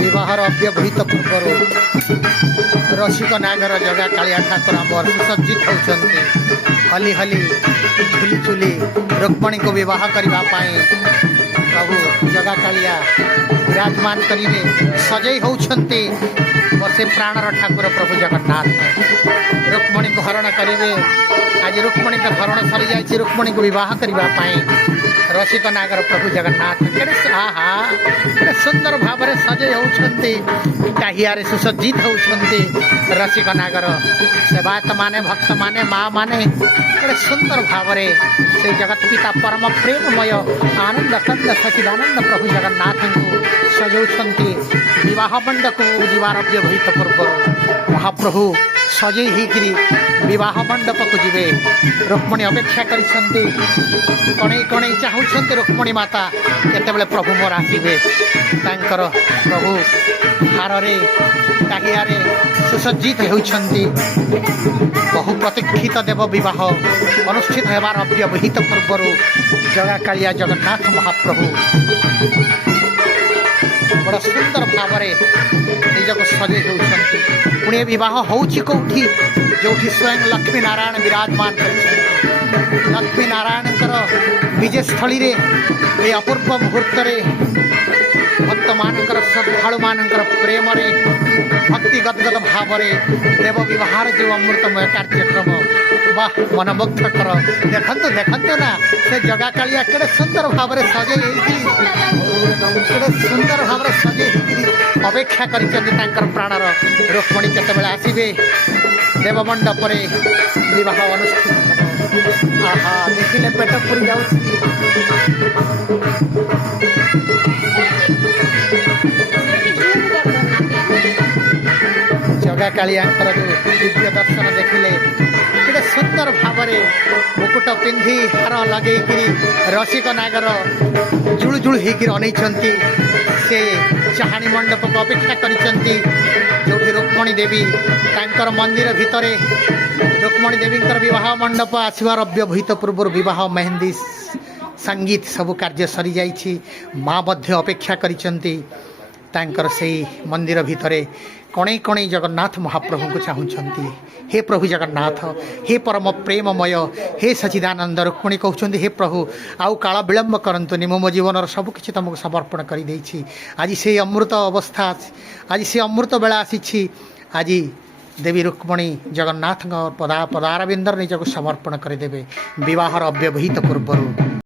विवाहर अव्यवहित पूर्वर रसिक नागर जगा कालिया ठाकुर आमर सुसज्जित होती हली हली झुली झुली रुक्मणी को विवाह करने प्रभु जगा कालिया विराजमान करेंगे सजई होती बसे प्राणर ठाकुर प्रभु जगन्नाथ रुक्मणी को हरण करेंगे। आज रुक्मणी का हरण सरी जाए रुक्मणी को विवाह करने रसिक नागर प्रभु जगन्नाथ केड़े सुंदर भाव में सजई होती टाहियारे सुसज्जित होती रसिक नागर सेवायत माने भक्त माने माँ माने केड़े सुंदर भाव में से जगत पिता परम प्रेममय आनंद कंद सचिदानंद प्रभु जगन्नाथ को सजाऊँच विवाह मंडप जीवार अव्यवहित पूर्व महाप्रभु सजई होकरी विवाह मंडप को जीवे रुक्मणी अपेक्षा करिसेंती कणई कणई चाहूँच रुक्मणी माता केतेबेले प्रभु मोर आसवे तांकर प्रभु हारे टाहियारे सुसज्जित होती बहु प्रतीक्षित देव विवाह अनुष्ठित होवार अव्यवहित पूर्व जगा कालिया जगन्नाथ महाप्रभु बड़ सुंदर भाव में निजक सजई होती पुणे विवाह होची कौटी जो स्वयं लक्ष्मी नारायण विराजमान कर लक्ष्मी नारायण विजय स्थली रे ये अपूर्व मुहूर्त भक्त मानकर श्रद्धालु मानकर प्रेम रे भक्ति गदगद भाव में देव विवाह जो अमृतमय कार्यक्रम वाह मनमुग्धकर देखंतु देखंतु ना से जगा कालिया केड़े सुंदर भाव में सजई केड़े सुंदर भाव में सजई अपेक्षा कर प्राणर रुक्मणी केतेबेले आसवे देवमंडप विवाह अनुष्ठित आहा देखिले पेट पूरी जाऊँ जगा कालिया जो दिव्य दर्शन देखिले केड़े सुंदर भाव में मुकुट पिंधि हार लगे रसिक नागर जुड़ जुड़ होकर अनैछंती से चाहाणी मंडप को अपेक्षा करिसेंती जो रुक्मणी देवी तांकर मंदिर भितर रुक्मणी देवी विवाह मंडप आसवार अव्यवहित पूर्व विवाह मेहंदी संगीत सबु कार्य सरी जाइछि माँ मध्य अपेक्षा करिसेंती तांकर से मंदिर भितर कणई कणई जगन्नाथ महाप्रभु को चाहूँगी हे प्रभु जगन्नाथ हे परम प्रेममय हे सचिदानंद रुक्मणी कहते हे प्रभु आउ काल विलंब करंतुनि मो जीवन सबकि तुमको समर्पण कर आज से अमृत अवस्था आज से अमृत बेला आसी आज देवी रुक्मणी जगन्नाथ पदारविंदर निजक समर्पण करदे विवाहर अव्यवहित पूर्व